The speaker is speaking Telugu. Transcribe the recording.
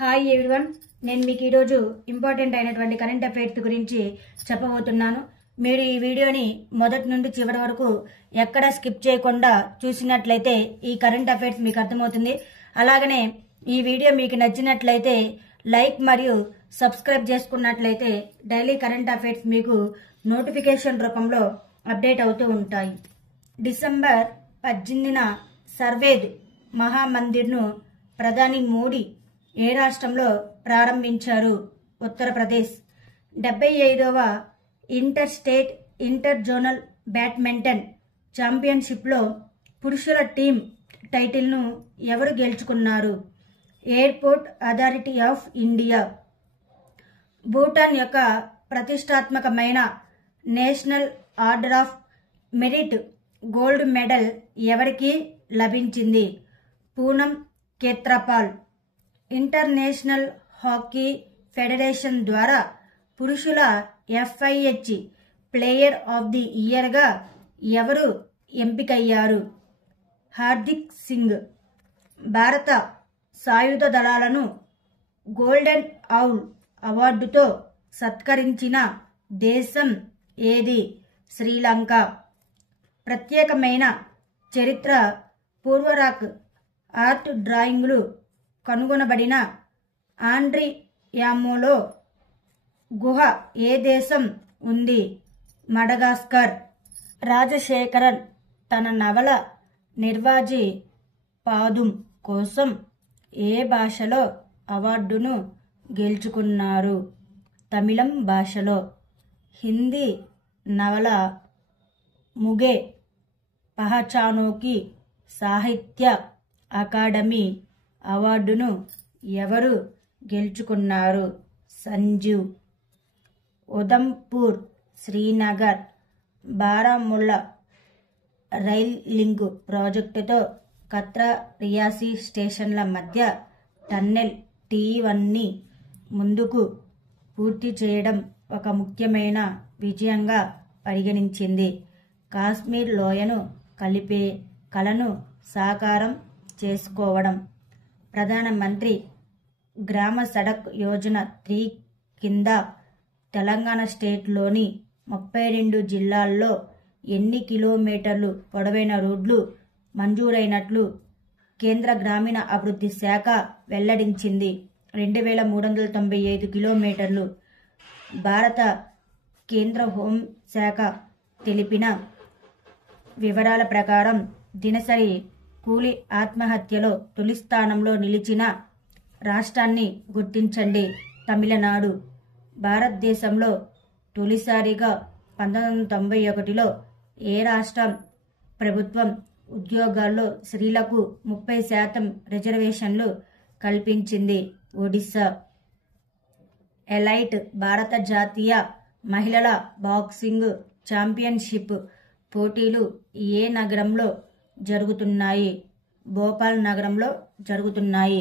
హాయ్ ఎవ్రీవన్, నేను మీకు ఈరోజు ఇంపార్టెంట్ అయినటువంటి కరెంట్ అఫైర్స్ గురించి చెప్పబోతున్నాను. మీరు ఈ వీడియోని మొదటి నుండి చివరి వరకు ఎక్కడ స్కిప్ చేయకుండా చూసినట్లయితే ఈ కరెంట్ అఫైర్స్ మీకు అర్థమవుతుంది. అలాగనే ఈ వీడియో మీకు నచ్చినట్లయితే లైక్ మరియు సబ్స్క్రైబ్ చేసుకున్నట్లయితే డైలీ కరెంట్ అఫైర్స్ మీకు నోటిఫికేషన్ రూపంలో అప్డేట్ అవుతూ ఉంటాయి. డిసెంబర్ 18న సర్వేద్ మహామందిర్ను ప్రధాని మోడీ ఏ రాష్ట్రంలో ప్రారంభించారు? ఉత్తరప్రదేశ్. 75వ inter state inter zonal badminton ఛాంపియన్షిప్లో పురుషుల టీం టైటిల్ను ఎవరు గెలుచుకున్నారు? Airport authority of India. Bhutan యొక్క ప్రతిష్టాత్మకమైన national order of merit gold medal ఎవరికి లభించింది? Poonam Khetrapal. International hockey federation ద్వారా పురుషుల FIH ప్లేయర్ ఆఫ్ ది ఇయర్గా ఎవరు ఎంపికయ్యారు? హార్దిక్ సింగ్. భారత సాయుధ దళాలను గోల్డెన్ ఔల్ అవార్డుతో సత్కరించిన దేశం ఏది? శ్రీలంక. ప్రత్యేకమైన చరిత్ర పూర్వరాక్ ఆర్ట్ డ్రాయింగ్లు కనుగొనబడిన ఆండ్రియామోలో గుహ ఏ దేశం ఉంది? మడగాస్కర్. రాజశేఖరన్ తన నవల నిర్వాజి పాదుం కోసం ఏ భాషలో అవార్డును గెలుచుకున్నారు? తమిళం భాషలో. హిందీ నవల ముగే పహచానోకి సాహిత్య అకాడమీ అవార్డును ఎవరు గెలుచుకున్నారు? సంజీవ్. ఉదంపూర్, శ్రీనగర్, బారాముల్లా రైల్ లింక్ ప్రాజెక్టుతో కత్రా రియాసీ స్టేషన్ల మధ్య టన్నెల్ T1ని ముందుకు పూర్తి చేయడం ఒక ముఖ్యమైన విజయంగా పరిగణించింది. కాశ్మీర్ లోయను కలిపే కలను సాకారం చేసుకోవడం. ప్రధానమంత్రి గ్రామ సడక్ యోజన 3 కింద తెలంగాణ స్టేట్లోని 32 జిల్లాల్లో ఎన్ని కిలోమీటర్లు పొడవైన రోడ్లు మంజూరైనట్లు కేంద్ర గ్రామీణ అభివృద్ధి శాఖ వెల్లడించింది? 2395 కిలోమీటర్లు. భారత కేంద్ర హోంశాఖ తెలిపిన వివరాల ప్రకారం దినసరి కూలీ ఆత్మహత్యలో తొలి స్థానంలో నిలిచిన రాష్ట్రాన్ని గుర్తించండి. తమిళనాడు. భారతదేశంలో తొలిసారిగా 1991లో ఏ రాష్ట్రం ప్రభుత్వం ఉద్యోగాల్లో స్త్రీలకు 30% రిజర్వేషన్లు కల్పించింది? ఒడిశా. ఎలైట్ భారత జాతీయ మహిళల బాక్సింగ్ ఛాంపియన్షిప్ పోటీలు ఏ నగరంలో జరుగుతున్నాయి? భోపాల్ నగరంలో జరుగుతున్నాయి.